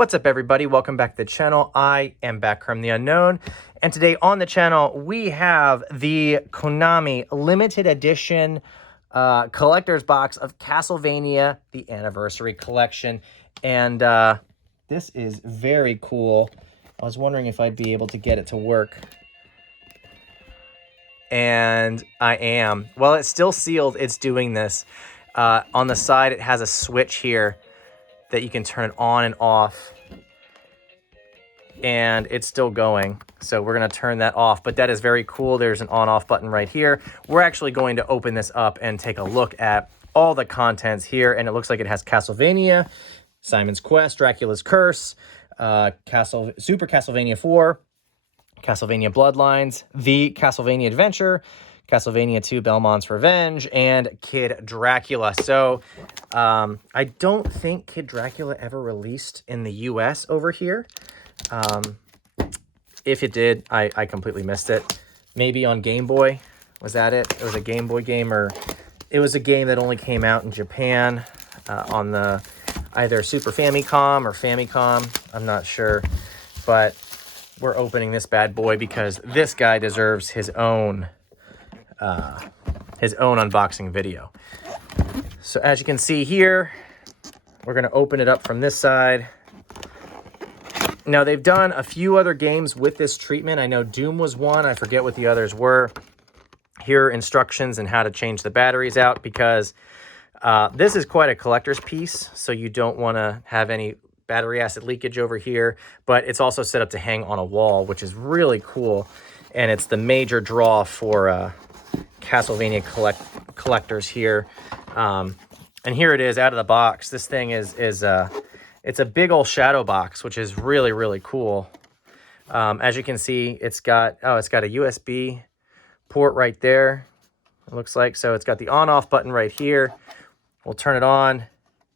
What's up, everybody? Welcome back to the channel. I am back from the unknown, and today on the channel we have the Konami limited edition collector's box of Castlevania, the Anniversary Collection, and this is very cool. I was wondering if I'd be able to get it to work, and I am. Well, it's still sealed. It's doing this. On the side, it has a switch here that you can turn it on and off, and it's still going. So we're going to turn that off, but that is very cool. There's an on-off button right here. We're actually going to open this up and take a look at all the contents here, and it looks like it has Castlevania, Simon's Quest, Dracula's Curse, Super Castlevania 4, Castlevania Bloodlines, The Castlevania Adventure, Castlevania 2 Belmont's Revenge, and Kid Dracula. So I don't think Kid Dracula ever released in the US over here. If it did, I completely missed it. Maybe on Game Boy. Was that it? It was a Game Boy game, or it was a game that only came out in Japan on the either Super Famicom or Famicom. I'm not sure. But we're opening this bad boy because this guy deserves his own unboxing video. So as you can see here, we're going to open it up from this side. Now, they've done a few other games with this treatment. I know Doom was one. I forget what the others were. Here are instructions on how to change the batteries out, because this is quite a collector's piece, so you don't want to have any battery acid leakage over here, but it's also set up to hang on a wall, which is really cool, and it's the major draw for Castlevania collectors here. And here it is out of the box. This thing is it's a big old shadow box, which is really, really cool. As you can see, it's got a USB port right there, it looks like. So it's got the on-off button right here. We'll turn it on,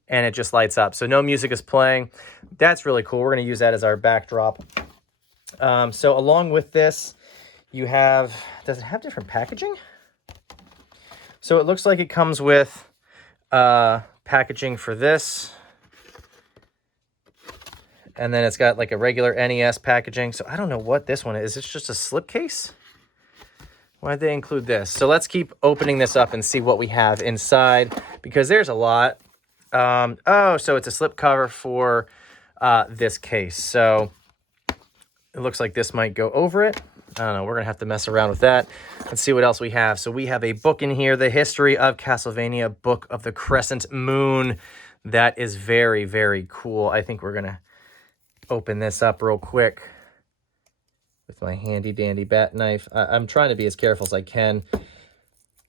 and it just lights up. So no music is playing. That's really cool. We're going to use that as our backdrop. So along with this, you have... Does it have different packaging? So it looks like it comes with packaging for this. And then it's got like a regular NES packaging. So I don't know what this one is. Is this just a slipcase? Why'd they include this? So let's keep opening this up and see what we have inside, because there's a lot. Oh, so it's a slip cover for this case. So it looks like this might go over it. I don't know. We're going to have to mess around with that. Let's see what else we have. So we have a book in here, The History of Castlevania, Book of the Crescent Moon. That is very, very cool. I think we're going to open this up real quick with my handy dandy bat knife. I'm trying to be as careful as I can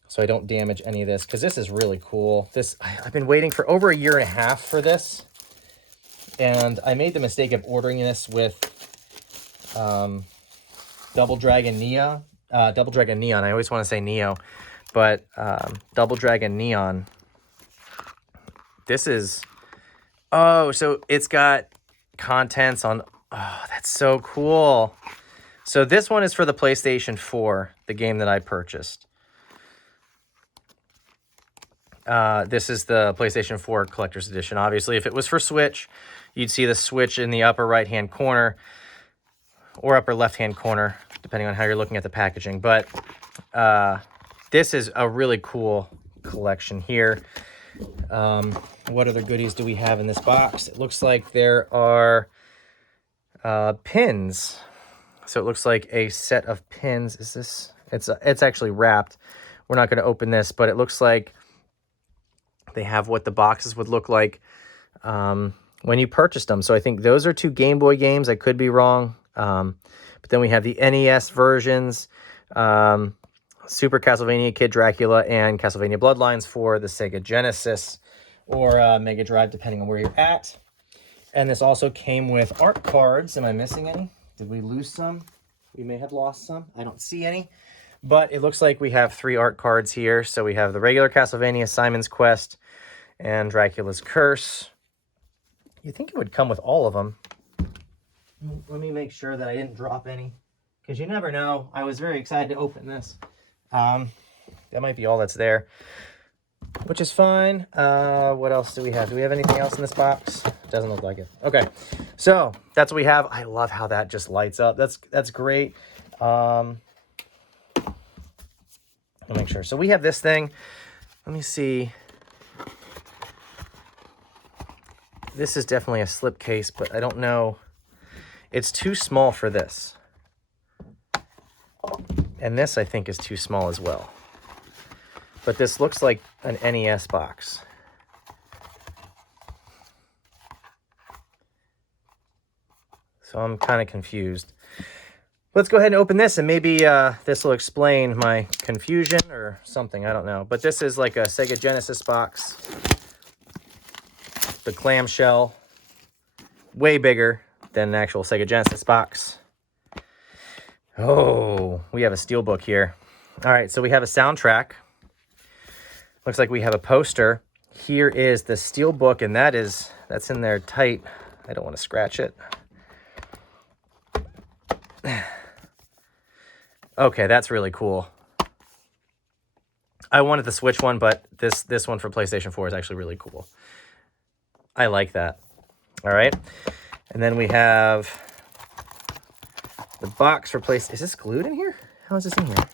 so I don't damage any of this, because this is really cool. I've been waiting for over a year and a half for this, and I made the mistake of ordering this with Double Dragon Neon. I always want to say Neo, but Double Dragon Neon. This is... Oh, so it's got contents on... Oh, that's so cool. So this one is for the PlayStation 4, the game that I purchased. This is the PlayStation 4 Collector's Edition. Obviously, if it was for Switch, you'd see the Switch in the upper right-hand corner or upper left-hand corner, depending on how you're looking at the packaging. But this is a really cool collection here. What other goodies do we have in this box? It looks like there are pins. So it looks like a set of pins. Is this? It's actually wrapped. We're not going to open this, but it looks like they have what the boxes would look like when you purchased them. So I think those are two Game Boy games. I could be wrong. But then we have the NES versions, Super Castlevania, Kid Dracula, and Castlevania Bloodlines for the Sega Genesis or Mega Drive, depending on where you're at. And this also came with art cards. Am I missing any? Did we lose some? We may have lost some. I don't see any. But it looks like we have 3 art cards here. So we have the regular Castlevania, Simon's Quest, and Dracula's Curse. You'd think it would come with all of them. Let me make sure that I didn't drop any, because you never know. I was very excited to open this. That might be all that's there. which is fine. What else do we have? Do we have anything else in this box? Doesn't look like it. Okay, so that's what we have. I love how that just lights up. That's great. I'll make sure. So we have this thing. Let me see. This is definitely a slip case, but I don't know. It's too small for this. And this, I think, is too small as well. But this looks like an NES box. So I'm kind of confused. Let's go ahead and open this, and maybe this will explain my confusion or something. I don't know. But this is like a Sega Genesis box. The clamshell, way bigger than an actual Sega Genesis box. Oh, we have a steelbook here. All right, so we have a soundtrack. Looks like we have a poster. Here is the steelbook, and that's in there tight. I don't want to scratch it. Okay, that's really cool. I wanted the Switch one, but this one for PlayStation 4 is actually really cool. I like that. All right. And then we have the box for PlayStation. Is this glued in here? How is this in here?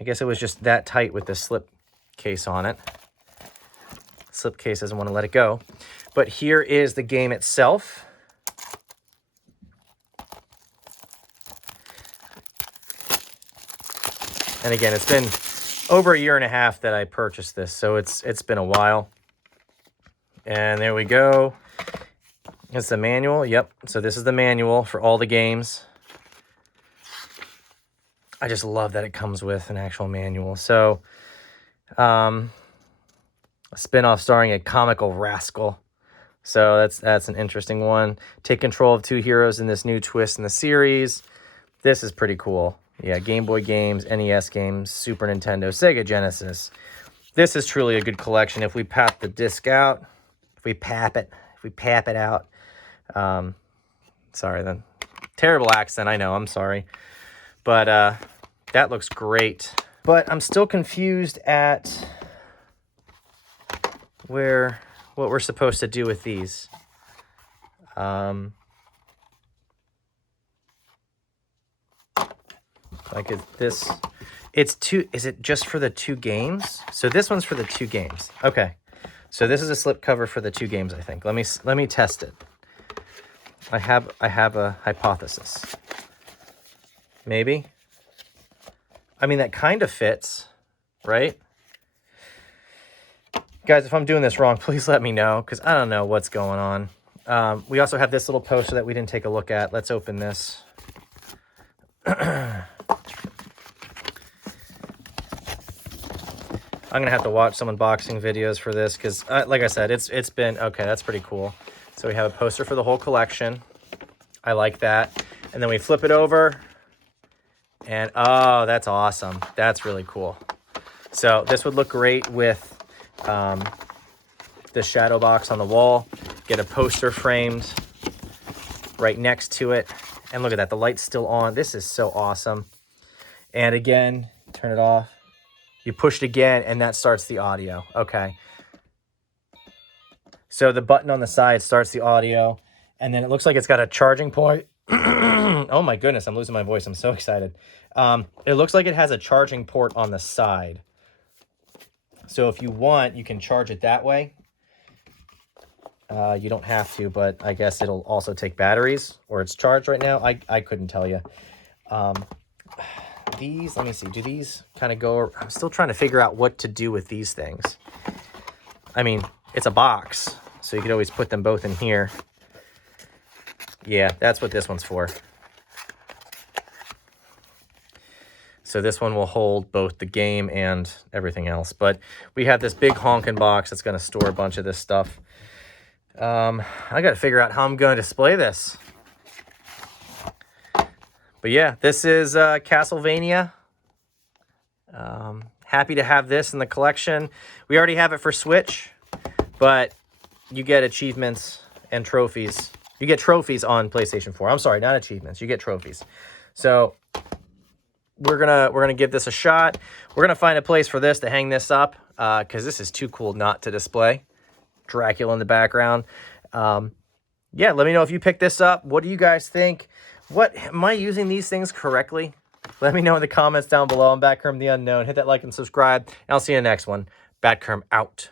I guess it was just that tight with the slip case on it. Slip case doesn't want to let it go. But here is the game itself. And again, it's been over a year and a half that I purchased this, so it's been a while. And there we go. It's the manual. Yep. So this is the manual for all the games. I just love that it comes with an actual manual. So, a spin-off starring a comical rascal. So that's an interesting one. Take control of two heroes in this new twist in the series. This is pretty cool. Yeah, Game Boy games, NES games, Super Nintendo, Sega Genesis. This is truly a good collection. If we pap the disc out, if we pap it out. Sorry, then. Terrible accent, I know, I'm sorry. But that looks great. But I'm still confused at what we're supposed to do with these. Like is it just for the two games? So this one's for the two games. Okay. So this is a slip cover for the two games, I think. Let me test it. I have a hypothesis. Maybe. I mean, that kind of fits, right? Guys, if I'm doing this wrong, please let me know, because I don't know what's going on. We also have this little poster that we didn't take a look at. Let's open this. I'm gonna have to watch some unboxing videos for this because, like I said, it's been okay. That's pretty cool. So we have a poster for the whole collection. I like that. And then we flip it over, and oh, that's awesome. That's really cool. So this would look great with the shadow box on the wall. Get a poster framed right next to it, and look at that. The light's still on. This is so awesome. And again, turn it off. You push it again, and that starts the audio. Okay. So the button on the side starts the audio, and then it looks like it's got a charging point. Oh my goodness, I'm losing my voice. I'm so excited. It looks like it has a charging port on the side. So if you want, you can charge it that way. You don't have to, but I guess it'll also take batteries, or it's charged right now. I couldn't tell you. These, let me see, do these kind of go? I'm still trying to figure out what to do with these things. I mean, it's a box, so you could always put them both in here. Yeah, that's what this one's for. So this one will hold both the game and everything else. But we have this big honking box that's going to store a bunch of this stuff. I got to figure out how I'm going to display this. But yeah, this is Castlevania. Happy to have this in the collection. We already have it for Switch, but you get achievements and trophies. You get trophies on PlayStation 4. I'm sorry, not achievements. You get trophies. So we're gonna give this a shot. We're gonna find a place for this to hang this up because this is too cool not to display. Dracula in the background. Yeah, let me know if you picked this up. What do you guys think? What am I using these things correctly? Let me know in the comments down below. I'm Bat Kerm the Unknown. Hit that like and subscribe, and I'll see you in the next one. Bat Kerm out.